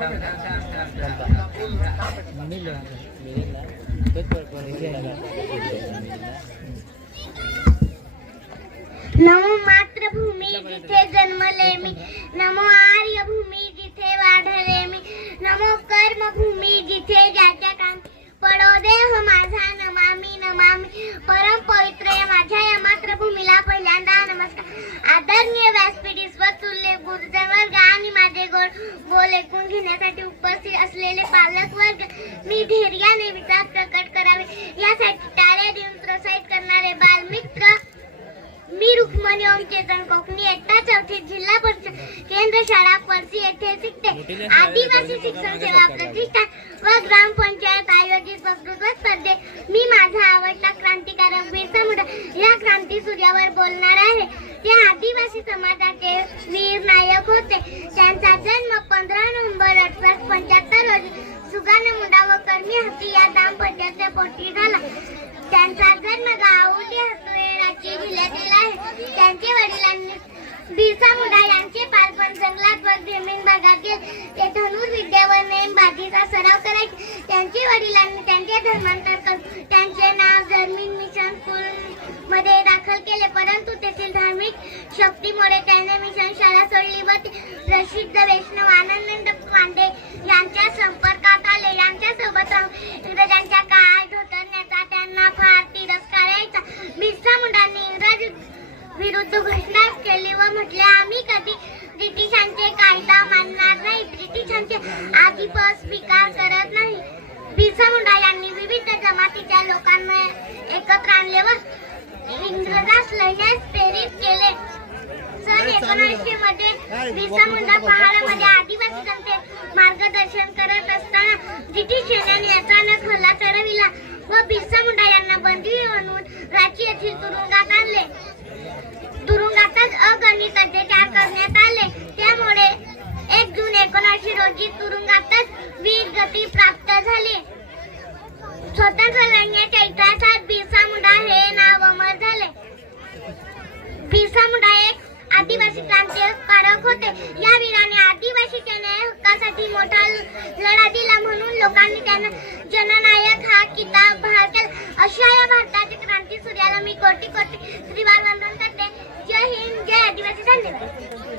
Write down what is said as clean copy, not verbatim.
नमो मातृभूमी जिथे जन्मले मी, नमो आर्य भूमी जिथे वाढले मी, नमो कर्मभूमी जिथे ज्याच्या कामी पडो देह माझा नमामि नमामि, परम पवित्र माझ्या या मातृभूमीला पहिल्यांदा नमस्कार. आदरणीय व्यासपीठ स्वतुल्य गुरुजन वर्ग आणि माझे बोल ऐकून घेण्यासाठी उपस्थित असलेले पालक वर्ग, मी धैर्याने विचार प्रकट करावे यासाठी टाळ्या देऊन प्रोत्साहित करणारे बालमित्र. मी रुक्मणी ओम चेतन कोकणी इयत्ता 4थी जिल्हा परिषद केंद्र शाळा परसी येथे शिकते. आदिवासी शिक्षण सेवा प्रतिष्ठान व ग्रामपंचायत आयोजित वक्तृत्व स्पर्धेत मी माझा आवडता क्रांतिकारक बिरसा मुंडा या क्रांती सूर्यावर बोलणार आहे. ते आदिवासी समाजाचे वीर नायक होते. त्यांचा जन्म 15 नोव्हेंबर 1875 रोजी सुगाणा मुंडा व कर्मी हत्ती या दाम्पत्याच्या पोटी झाला. त्यांचा जन्म गावली हतोळे राज्य जिल्ह्यातील आहे. त्यांच्या वडिलांनी बिरसा मुंडा यांचे बालपण जंगलात व ग्रामीण भागातील ते धनुर्विद्या व नेमबाजीचा सराव करायचे. त्यांच्या वडिलांनी त्यांचे धर्मांतर करून त्यांचे नाव जर्मिन मिशन स्कूल मध्ये दाखल केले, परंतु तेथील धार्मिक शक्तीमुळे त्याने मिशन शाळा सोडली व प्रसिद्ध वैष्णव आनंद पांडे यांच्या संपर्कात आले. यांच्यासोबत इंग्रजांच्या काळात धोतरण्याचा त्यांना फार तिरस्कार यायचा. बिरसा मुंडांनी इंग्रज विरुद्ध घोषणा केली व म्हटले, आम्ही कधी ब्रिटिशांचे कायदा मानणार नाही, ब्रिटिशांचे आधिपत्य स्वीकार करत नाही. बिरसा मुंडा यांनी विविध जमातीच्या लोकांना एकत्र आणले व इंग्रजांस लढण्यास प्रेरित केले. सन 1900 मध्ये बिरसा मुंडा पहाडामध्ये आदिवासी जनतेत मार्गदर्शन करत असताना ब्रिटिश सैन्याने अचानक हल्ला चढविला व बिरसा मुंडा यांना बंदी बनवून रांची येथील तुरुंगात आणले. तुरुंगातच अगणित अत्याचार करण्यात आले. त्यामुळे 1 जून 1900 रोजी तुरुंगातच वीर गती प्राप्त झाली. स्वतंत्र लढण्याच्या इतिहासात बिरसा मुंडा हे नाव अमर झाले. बिरसा मुंडा एक आदिवासी क्रांतिकारक होते. या वीराने आदिवासीच्या न्याय हक्कासाठी मोठा लढा दिला, म्हणून लोकांनी त्यांना जननायक हा किताब बहाल केला. अशा या भारताच्या क्रांती सूर्याला मी कोटी कोटी श्रीवार वंदन करते. जय हिंद, जय आदिवासी. धन्यवाद.